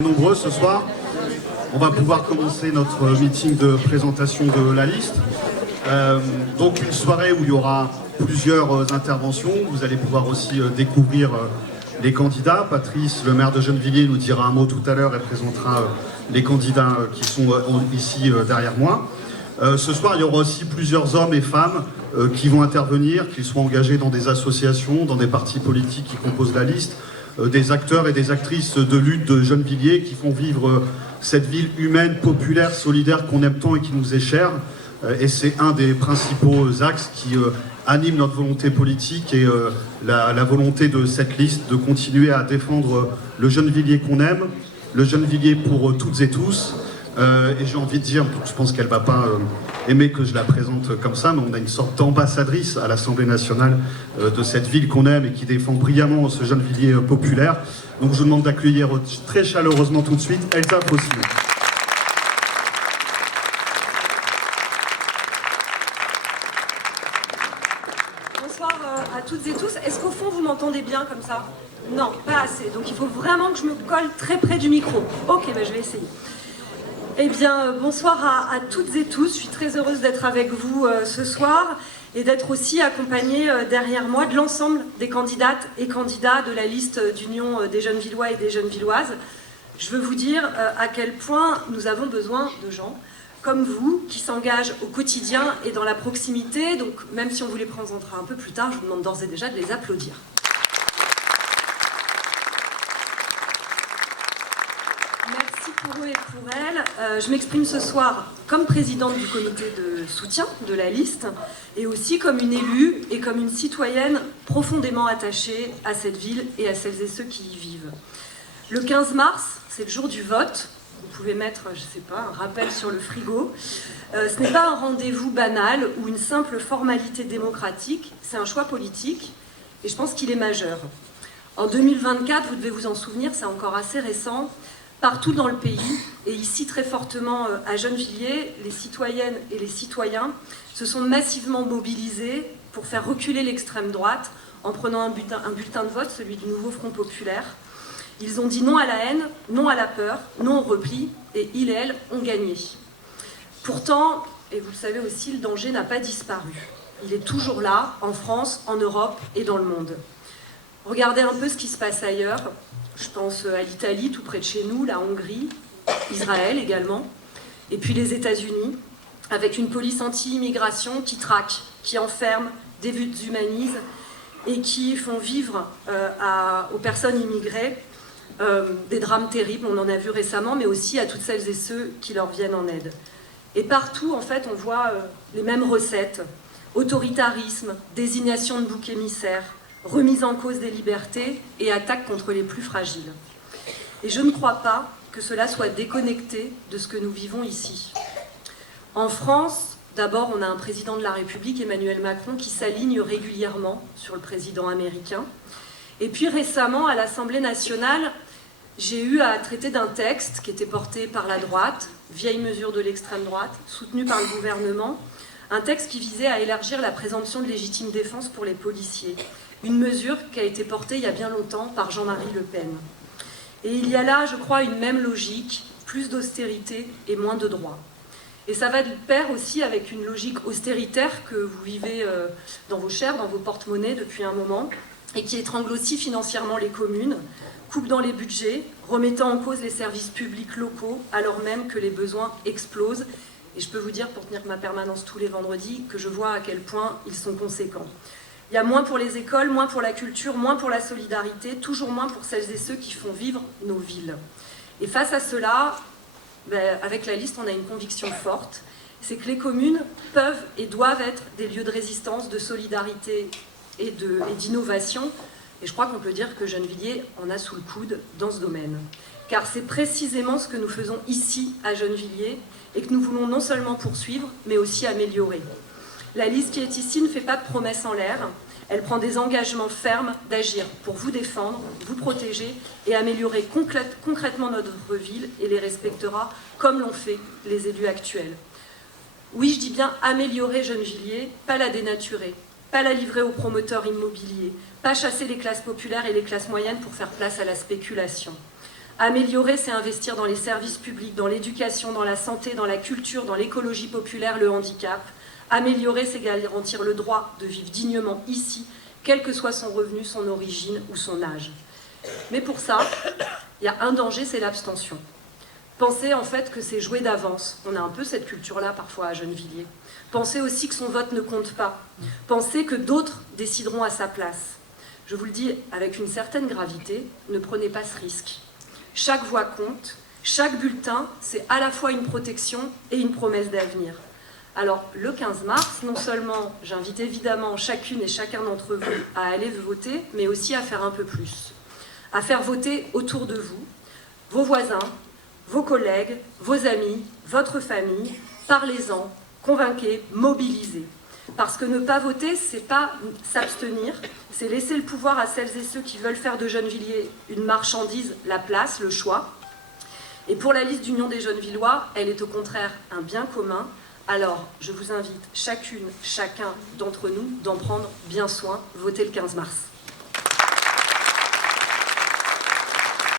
Nombreux ce soir, on va pouvoir commencer notre meeting de présentation de la liste. Donc une soirée où il y aura plusieurs interventions. Vous allez pouvoir aussi découvrir les candidats. Patrice, le maire de Gennevilliers, nous dira un mot tout à l'heure et présentera les candidats qui sont ici derrière moi. Ce soir, il y aura aussi plusieurs hommes et femmes qui vont intervenir, qu'ils soient engagés dans des associations, dans des partis politiques qui composent la liste, des acteurs et des actrices de lutte de Gennevilliers qui font vivre cette ville humaine, populaire, solidaire qu'on aime tant et qui nous est chère. Et c'est un des principaux axes qui anime notre volonté politique et la volonté de cette liste de continuer à défendre le Gennevilliers qu'on aime, le Gennevilliers pour toutes et tous. Et j'ai envie de dire, je pense qu'elle ne va pas aimer que je la présente comme ça, mais on a une sorte d'ambassadrice à l'Assemblée nationale de cette ville qu'on aime et qui défend brillamment ce Gennevilliers populaire. Donc je vous demande d'accueillir très chaleureusement tout de suite Elsa Faucillon. Bonsoir à toutes et tous. Est-ce qu'au fond vous m'entendez bien comme ça? Non, pas assez. Donc il faut vraiment que je me colle très près du micro. Ok, je vais essayer. Eh bien, bonsoir à toutes et tous. Je suis très heureuse d'être avec vous ce soir et d'être aussi accompagnée derrière moi de l'ensemble des candidates et candidats de la liste d'Union des Gennevillois et des Gennevilloises. Je veux vous dire à quel point nous avons besoin de gens comme vous qui s'engagent au quotidien et dans la proximité. Donc, même si on vous les présentera un peu plus tard, je vous demande d'ores et déjà de les applaudir. Pour eux et pour elles, je m'exprime ce soir comme présidente du comité de soutien de la liste et aussi comme une élue et comme une citoyenne profondément attachée à cette ville et à celles et ceux qui y vivent. Le 15 mars, c'est le jour du vote. Vous pouvez mettre, je sais pas, un rappel sur le frigo. Ce n'est pas un rendez-vous banal ou une simple formalité démocratique, c'est un choix politique et je pense qu'il est majeur. En 2024, vous devez vous en souvenir, c'est encore assez récent. Partout dans le pays, et ici très fortement à Gennevilliers, les citoyennes et les citoyens se sont massivement mobilisés pour faire reculer l'extrême droite en prenant un bulletin de vote, celui du nouveau Front populaire. Ils ont dit non à la haine, non à la peur, non au repli, et ils et elles ont gagné. Pourtant, et vous le savez aussi, le danger n'a pas disparu. Il est toujours là, en France, en Europe et dans le monde. Regardez un peu ce qui se passe ailleurs. Je pense à l'Italie, tout près de chez nous, la Hongrie, Israël également, et puis les États-Unis, avec une police anti-immigration qui traque, qui enferme, déshumanise et qui font vivre aux personnes immigrées des drames terribles, on en a vu récemment, mais aussi à toutes celles et ceux qui leur viennent en aide. Et partout, en fait, on voit les mêmes recettes: autoritarisme, désignation de boucs émissaires, remise en cause des libertés et attaque contre les plus fragiles. Et je ne crois pas que cela soit déconnecté de ce que nous vivons ici. En France, d'abord, on a un président de la République, Emmanuel Macron, qui s'aligne régulièrement sur le président américain. Et puis récemment, à l'Assemblée nationale, j'ai eu à traiter d'un texte qui était porté par la droite, vieille mesure de l'extrême droite, soutenu par le gouvernement, un texte qui visait à élargir la présomption de légitime défense pour les policiers. Une mesure qui a été portée il y a bien longtemps par Jean-Marie Le Pen. Et il y a là, je crois, une même logique, plus d'austérité et moins de droit. Et ça va de pair aussi avec une logique austéritaire que vous vivez dans vos chairs, dans vos porte-monnaies depuis un moment, et qui étrangle aussi financièrement les communes, coupe dans les budgets, remettant en cause les services publics locaux, alors même que les besoins explosent. Et je peux vous dire, pour tenir ma permanence tous les vendredis, que je vois à quel point ils sont conséquents. Il y a moins pour les écoles, moins pour la culture, moins pour la solidarité, toujours moins pour celles et ceux qui font vivre nos villes. Et face à cela, avec la liste, on a une conviction forte, c'est que les communes peuvent et doivent être des lieux de résistance, de solidarité et d'innovation. Et je crois qu'on peut dire que Gennevilliers en a sous le coude dans ce domaine. Car c'est précisément ce que nous faisons ici à Gennevilliers et que nous voulons non seulement poursuivre, mais aussi améliorer. La liste qui est ici ne fait pas de promesses en l'air, elle prend des engagements fermes d'agir pour vous défendre, vous protéger et améliorer concrètement notre ville et les respectera comme l'ont fait les élus actuels. Oui, je dis bien améliorer Gennevilliers, pas la dénaturer, pas la livrer aux promoteurs immobiliers, pas chasser les classes populaires et les classes moyennes pour faire place à la spéculation. Améliorer, c'est investir dans les services publics, dans l'éducation, dans la santé, dans la culture, dans l'écologie populaire, le handicap. Améliorer, c'est garantir le droit de vivre dignement ici, quel que soit son revenu, son origine ou son âge. Mais pour ça, il y a un danger, c'est l'abstention. Pensez en fait que c'est jouer d'avance. On a un peu cette culture-là parfois à Gennevilliers. Pensez aussi que son vote ne compte pas. Pensez que d'autres décideront à sa place. Je vous le dis avec une certaine gravité, ne prenez pas ce risque. Chaque voix compte, chaque bulletin, c'est à la fois une protection et une promesse d'avenir. Alors, le 15 mars, non seulement j'invite évidemment chacune et chacun d'entre vous à aller voter, mais aussi à faire un peu plus. À faire voter autour de vous, vos voisins, vos collègues, vos amis, votre famille, parlez-en, convainquez, mobilisez. Parce que ne pas voter, c'est pas s'abstenir, c'est laisser le pouvoir à celles et ceux qui veulent faire de Gennevilliers une marchandise, la place, le choix. Et pour la liste d'Union des Gennevillois, elle est au contraire un bien commun. Alors, je vous invite chacune, chacun d'entre nous d'en prendre bien soin. Votez le 15 mars.